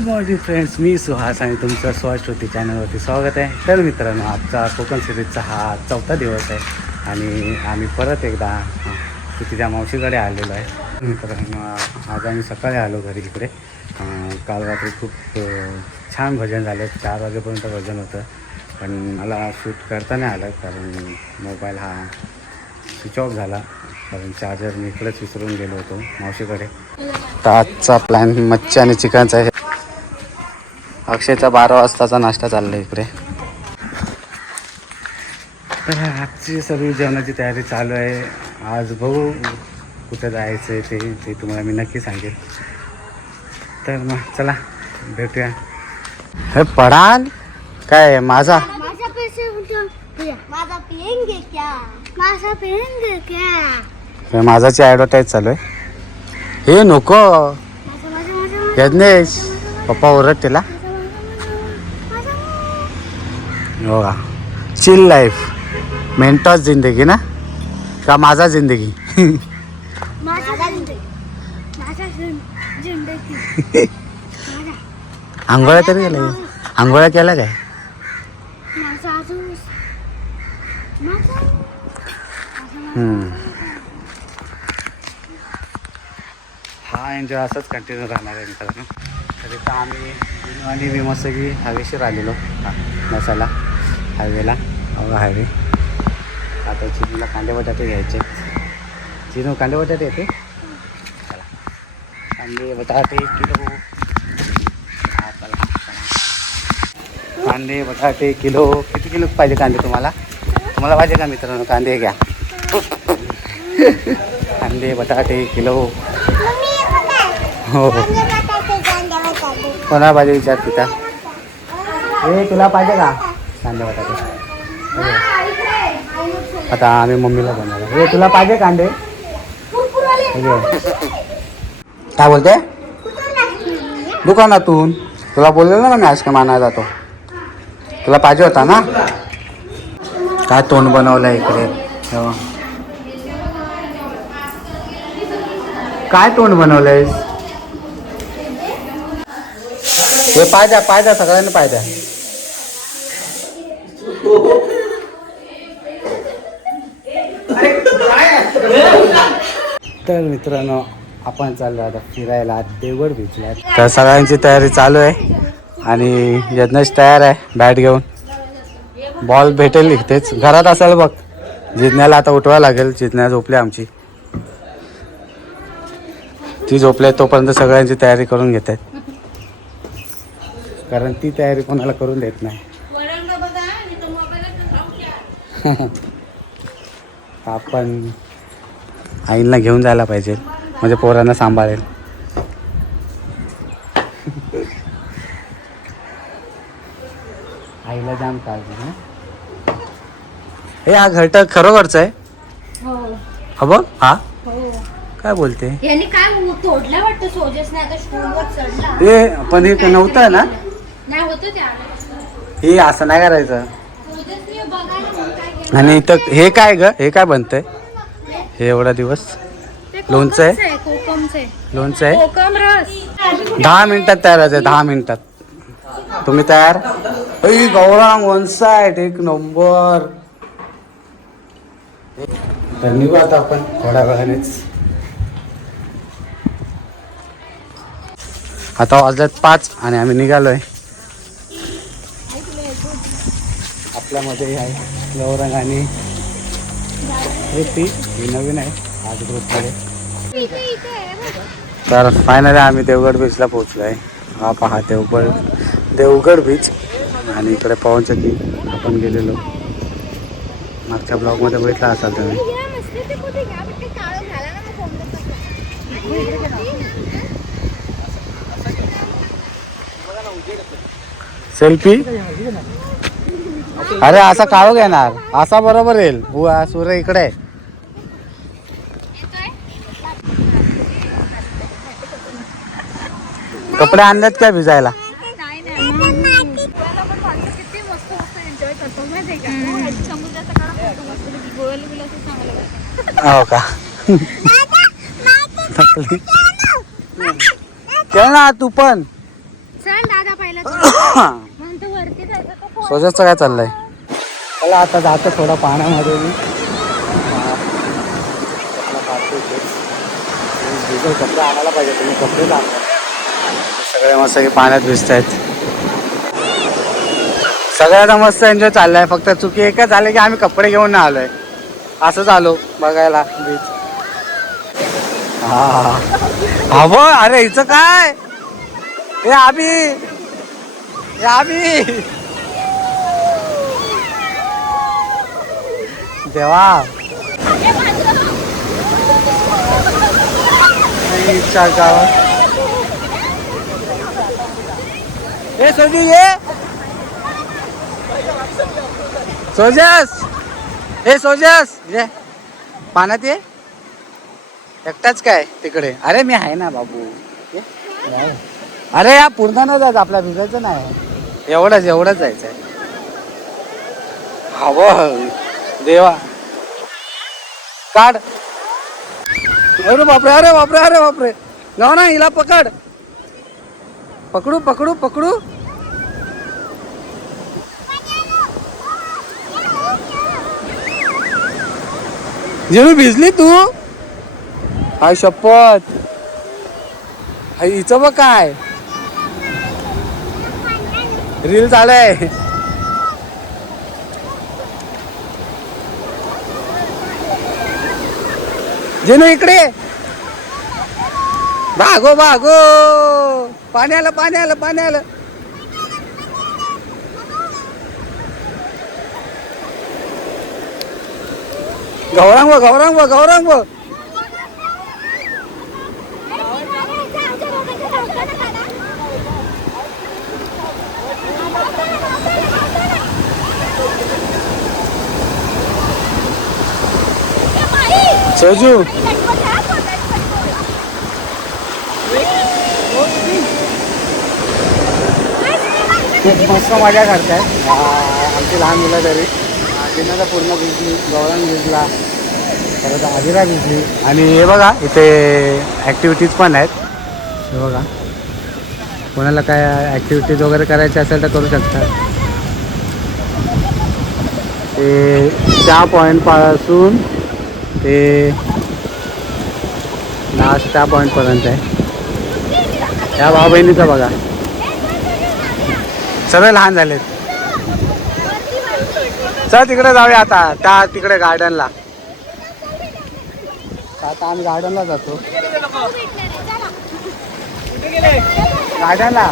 Good morning friends मी सुहास आणि तुमचं सुहास चॅनलवरती स्वागत आहे. तर मित्रांनो आजचा कोकण सिरीजचा हा चौथा दिवस आहे आणि आम्ही परत एकदा तिच्या मावशीकडे आलेलो आहे. मित्रांनो आज आम्ही सकाळी आलो घरी इकडे. काल रात्री खूप छान भजन झालं. चार वाजेपर्यंत भजन होतं. पण मला शूट करता नाही आलं कारण मोबाईल हा स्विच ऑफ झाला. कारण चार्जर मी इकडेच विसरून गेलो होतो मावशीकडे. तर आजचा प्लॅन मच्छी आणि चिकनचा आहे. अक्षयचा बारा वाजताचा नाश्ता चालला इकडे. तर आजची सगळी जेवणाची तयारी चालू आहे. आज बघू कुठं जायचं आहे ते ते तुम्हाला मी नक्की सांगेन तर मग चला भेटूया. हे पडाल? काय माझा? माझा पैसे उठव माझा पेंगे क्या माझा पेंगे क्या हे माझाची ॲडव्हर्टाईज चालू आहे. हे नको. यज्ञेश पप्पा ओरड हो का चिल लाईफ मेंटॉस जिंदगी ना? का माझा जिंदगी? माझा जिंदगी. माझा जिं- जिंदगी. आंघोळ्या तरी गेल्या आंघोळ्या केल्या काय. हा एन्जॉय असंच कंटिन्यू राहणार आहे मित्रांनो. तर इथं आम्ही आणि विमसगी हवेशीर आलेलो. हा, मसाला हायवेला. अवघा हायवे. आता चिनूला कांदे बटाटे घ्यायचे. चिनू कांदे बटाटे येते? कांदे बटाटे किलो. हा. कांदे बटाटे किलो. किती किलो पाहिजे कांदे तुम्हाला? तुम्हाला पाहिजे का मित्रांनो? कांदे घ्या. कांदे बटाटे किलो. हो हो. कोणाला पाहिजे विचार तिथं? ए तुला पाहिजे का? कांदे बटाटे. आता आम्ही मम्मीला बनवलं हे तुला पाहिजे कांदे? काय बोलते? दुकानातून. तुला बोललेलं ना मी आईस्क्रीम आणायला जातो. तुला पाहिजे होता ना? काय तोंड बनवलं इकडे? हो. काय तोंड बनवलंयस? हे पाय द्या पाय द्या सगळ्यांनी पाय द्या. तर मित्रांनो आपण चाललो आता फिरायला. देवगड बीचला तर सगळ्यांची तयारी चालू आहे. आणि यज्ञेश तयार आहे बॅट घेऊन. बॉल भेटेल इथेच घरात असेल बघ. जिज्ञाला आता उठवा लागेल. जिज्ञा झोपली आमची. ती झोपले तोपर्यंत सगळ्यांची तयारी करून घेत. आहेत कारण ती तयारी कोणाला करून देत नाही. आपण आईला घेऊन जायला पाहिजे. म्हणजे पोरांना सांभाळेल. आईला जाम काळजी ना हे हा घरटं खरोखरचं आहे? हा. बघ हा? काय बोलते? यांनी काय तोडलं वाटतं सोजेस? नाही आता स्टूलवर चढला. हे पण हे नव्हतं ना? नाही होतं त्या हे असं नाही करायचं. आणि इथं हे काय ग? हे काय बनतंय? हे एवढा दिवस लोणचं आहे? लोणचं आहे? दहा मिनिटात तयार आहे दहा मिनिटात. तुम्ही तयार? गौरांग वन साईड एक नंबर. तर निघू आता आपण थोड्या वेळानेच. आता वाजल्यात पाच आणि आम्ही निघालोय. आपल्यामध्ये आहे गौरंग आणि ही नवीन आहे. आज ग्रुपमध्ये. तर फायनली आम्ही देवगड बीचला पोहोचलो आहे हा पहा देवगड देवगड बीच आणि इकडे पवनचक्की आपण गेलेलो. मागच्या ब्लॉगमध्ये बघितला असाल तुम्ही. सेल्फी अरे असा काळो घेणार असा बरोबर येईल. बुवा सूर्य इकडे आहे. कपडे आणलेत काय भिजायला नाही नाही आपण वाटतं किती मस्त मस्त एन्जॉय करतो माहिती आहे का समुद्राचा काळा फोटो मस्त कपडे आणलेत का भिजायला? हो का? थकली. खेळ ना तू पण. चल सोजाचं काय चाललंय? मला आता जातं थोडं पाण्यामध्ये मी. कपडे आणायला पाहिजे तुम्ही कपडे आणले सगळे मस्त सगळे पाण्यात भिजत आहेत सगळ्यांना मस्त एन्जॉय चाललाय. फक्त चुकी एकच झाली की आम्ही कपडे घेऊन नाही आलोय. असंच आलो बघायला. बीच हा. हा अरे हिचं काय? हे आबी. हे आबी. देवा. इच्छा गावात ए सोजी ये. सोजस. ए सोजस. ये. पाण्यात ये. एकटाच काय तिकडे? अरे मी आहे ना बाबू. अरे या पूर्ण ना जात आपल्या भिजायचं नाही. एवढंच एवढंच जायचंय. हवं. देवा. काढ. अरे बापरे अरे बापरे अरे बापरे. जाऊ ना हिला पकड. पकडू पकडू पकडू. जेणू भिजली तू? हाय शपथ. हाय हिचं बघ काय. रील चालय जेणू इकडे. भागो भागो. पाणी आलं पाणी आलं पाणी आलं गौरांग व गौरांग व गौरांग व खूप मस्त मजा करताय. आमची लहान मुलं तरी. जिना पूर्ण भिजली गौरण भिजला परत अजिरा भिजली आणि हे बघा इथे ॲक्टिव्हिटीज पण आहेत. हे बघा. कोणाला काय ॲक्टिव्हिटीज वगैरे करायची असेल तर करू शकता. ते त्या पॉईंटपासून ते लास्ट त्या पॉईंटपर्यंत आहे. त्या भाऊ बहिणीचं बघा. सगळे लहान झालेत. चल तिकडे जाऊया आता. त्या तिकडे गार्डनला आता आम्ही गार्डनला जातो. गार्डनला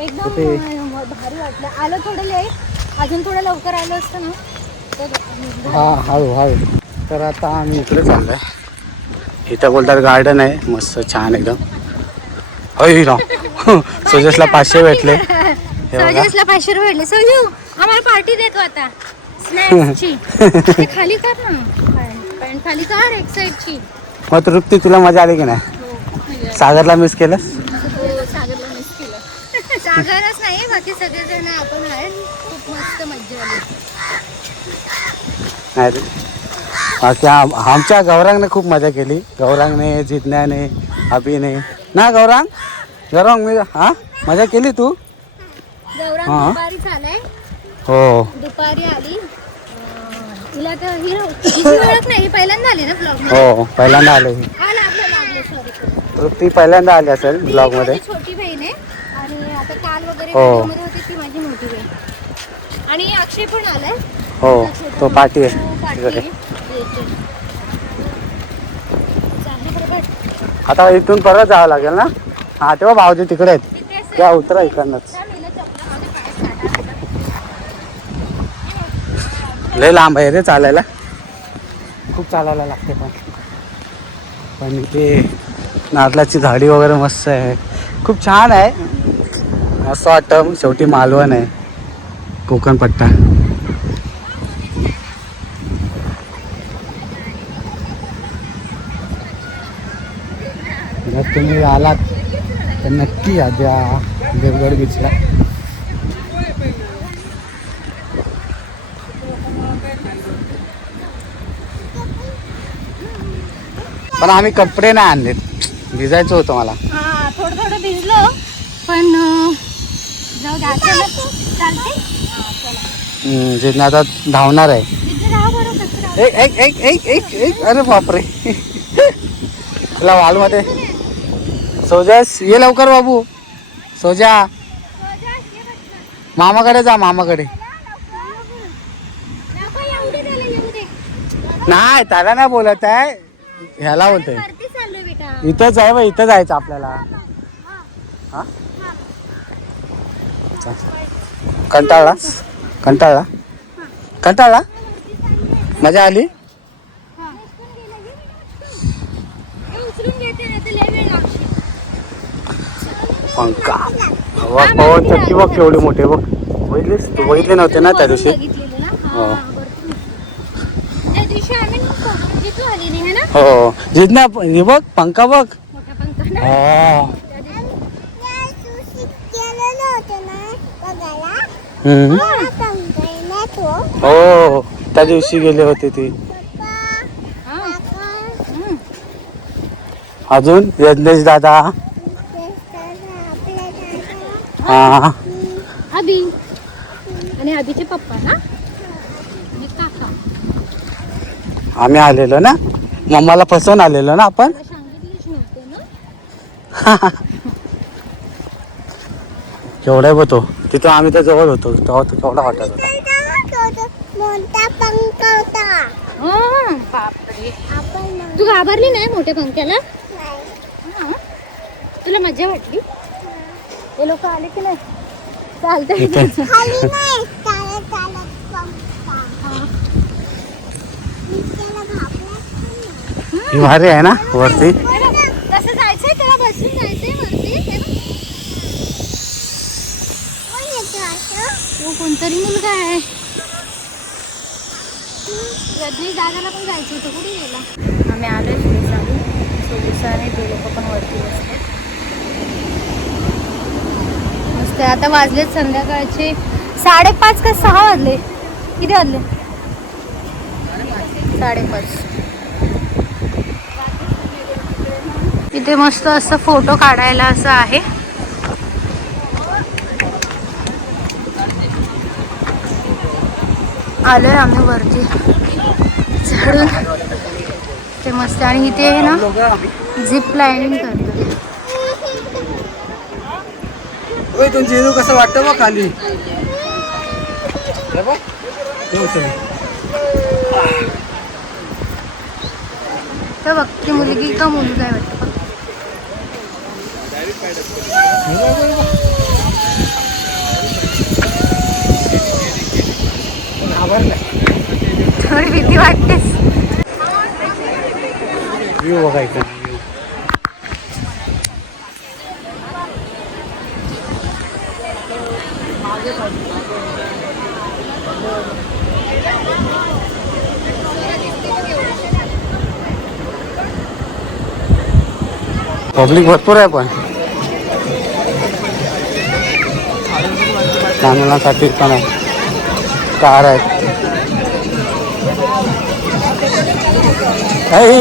एकदम कुठे? भारी वाटलं. आलं थोडं लेट अजून थोडं लवकर आलं असतं ना. तर हा हळू हळू तर आता आम्ही इकडे चाललोय. इथं बोलतात गार्डन आहे. मस्त छान एकदम. होय ना. सुजसला पाचशे भेटले. हे बघा. पाचशे रुपये भेटले. सजू आम्हाला पार्टी देतो आता. स्नॅक्सची ते खाली कर ना. पॅन्ट पॅन्ट खाली कर एक साईडची मग तृप्ती तुला मजा आली की नाही? हो सागरला मिस केलंस सागरला मिस केलं सागरच नाही बाकी सगळेजण आपण आहे खूप मस्त मज्जा आली. बाकी आमच्या गौरांगने खूप मजा केली. गौरांगने जिज्ञाने अभिने. ना गौरांग? गौरांग मी हा? मजा केली तू? गौरांग हा. दुपारी झालाय. हो. दुपारी आली. तिला तर ओळख नाही. ही पहिल्यांदा आली ना ब्लॉग हो पहिल्यांदा आले. तृप्ती पहिल्यांदा आली असेल ब्लॉगमध्ये. छोटी बहीण आहे आणि आता हो. video मध्ये होती ती माझी मोठी बहीण आणि अक्षय पण आलाय हो तो. पाठी आहे तो पाठी तिकडे आहे. येतोय. चाललं बरोबर. आता इथून परत जावं लागेल ना हा तेव्हा भाऊजी तिकडे आहेत. त्या उतरा इकडनंच जा मेलं चपला माझ्या पायात काटा आला. लय लांब आहे रे चालायला खूप चालायला लागते पण पण ते नारळाची झाडी वगैरे मस्त आहे खूप छान आहे मस्त वाटतं शेवटी मालवण आहे. कोकण पट्टा. जर तुम्ही आलात तर नक्की या द्या देवगड बीचला पण आम्ही कपडे नाही आणलेत. भिजायचं होतं मला. हा थोडं थोडं भिजलो पण जाऊ द्या चालते. हा, आता धावणार आहे. एक एक एक एक एक एक अरे बापरे. तुला वालमध्ये सोजास ये लवकर बाबू. सोजा. मामाकडे जा मामाकडे. नाही त्याला नाही बोलत आहे. ह्याला बोलतोय. इथंच आहे बा इथं जायचं आपल्याला. हा. चल. कंटाळला कंटाळला कंटाळला मजा आली. पंखा हवा पवन चक्की बघ केवढी मोठी बघ बघितलीस तू बघितले नव्हते ना त्या दिवशी? हो. हा, नाही है बघ पंखा बघ हा. त्या दिवशी. हम्म. हो त्या दिवशी गेले होते ते. अजून यज्ञेश दादा. हा. अभि. आणि अभिचे पप्पा ना? आणि काका. आम्ही आलेलो ना. मम्माला फसवून आलेलो ना आपण? मला सांगितलीच नव्हते ना. केवढा आहे तो तिथं आम्ही तर जवळ होतो. तेव्हा तो केवढा वाटत होता. हा, बापरे तू घाबरली नाही मोठ्या पंख्याला? हा. तुला मजा वाटली? ते लोक आले की नाही? चालतंय. इथे. ही भारी आहे ना वरती? कसं जायचंय? त्याला बसून जायचंय वरती. हे बघ. तो कोणतरी मुलगा आहे. रजनी दादाला पण जायचं होतं. कुठे गेला? आम्ही आलोय सुरेसानी सुरेसा आणि ते लोक पण वरती बसले. मस्त आहे. आता वाजलेत संध्याकाळचे साडेपाच का सहा वाजले? किती वाजले? साडेपाच. इथे मस्त असं फोटो काढायला असं आहे. आलोय आम्ही वरती. चढून ते मस्त. आणि इथे आहे ना झिप लाईनिंग तुमची हिरू कसं वाटतं बघ. खाली. तर बघ ती मुलगी का मुलगा आहे वाटतं. बघ. घाबरलाय. थोडी भीती वाटतेस व्ह्यू बघायचं पब्लिक भरपूर आहे पण मुलांसाठी पण आहे कार आहेत.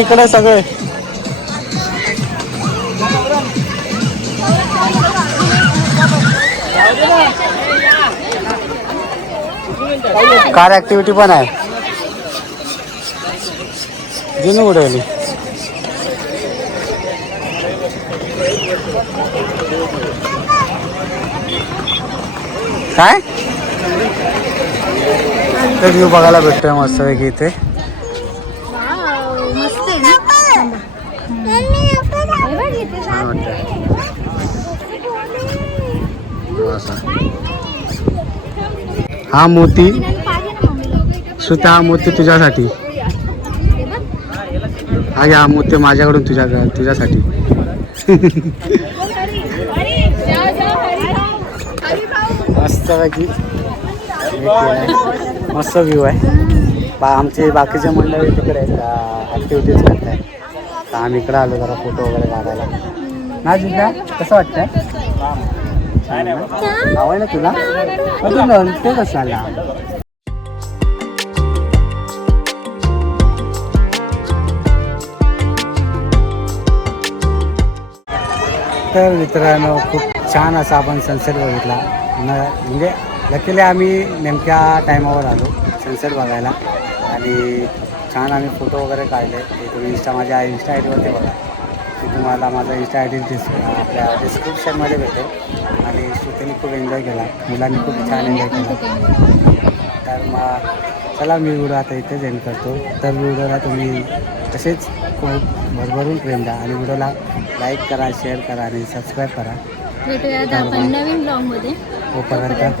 इकडे सगळे. कार ऍक्टिव्हिटी पण आहे. जुनी उडवली. काय? तर व्ह्यू बघायला भेटतोय मस्त पैकी इथे. हे. हा मोती सुद्धा हा मोती तुझ्यासाठी हे. हा घ्या हा मोती माझ्याकडून तुझ्या तुझ्यासाठी मस्त पैकी मस्त व्ह्यू आहे. बा आमचे बाकीचे मंडळी तिकडे आहेत. ॲक्टिव्हिटीज करत आहेत तर आम्ही इकडे आलो जरा फोटो वगैरे काढायला. ना? जिद्दा कसं वाटतंय? छान ना? आवड ना तुला? अजून ते कसं आला? तर मित्रांनो खूप छान असा आपण सनसेट बघितला. न म्हणजे लकीली आम्ही नेमक्या टायमावर आलो सनसेट बघायला. आणि छान आम्ही फोटो वगैरे काढले. ते तुम्ही इंस्टा माझ्या इंस्टा आय डीवरती बघा. ते तुम्हाला माझा इंस्टा आय डी डिस् आपल्या डिस्क्रिप्शनमध्ये भेटेल. आणि श्रुतीने खूप एन्जॉय केला. मुलांनी खूप छान एन्जॉय केला. तर मग चला मी व्हिडिओ आता इथेच एंड करतो. तर व्हिडिओला तुम्ही तसेच खूप भरभरून प्रेम द्या. आणि व्हिडिओला लाईक करा शेअर करा आणि सबस्क्राईब करा. भेटूयात आपण नवीन ब्लॉगमध्ये. तोपर्यंत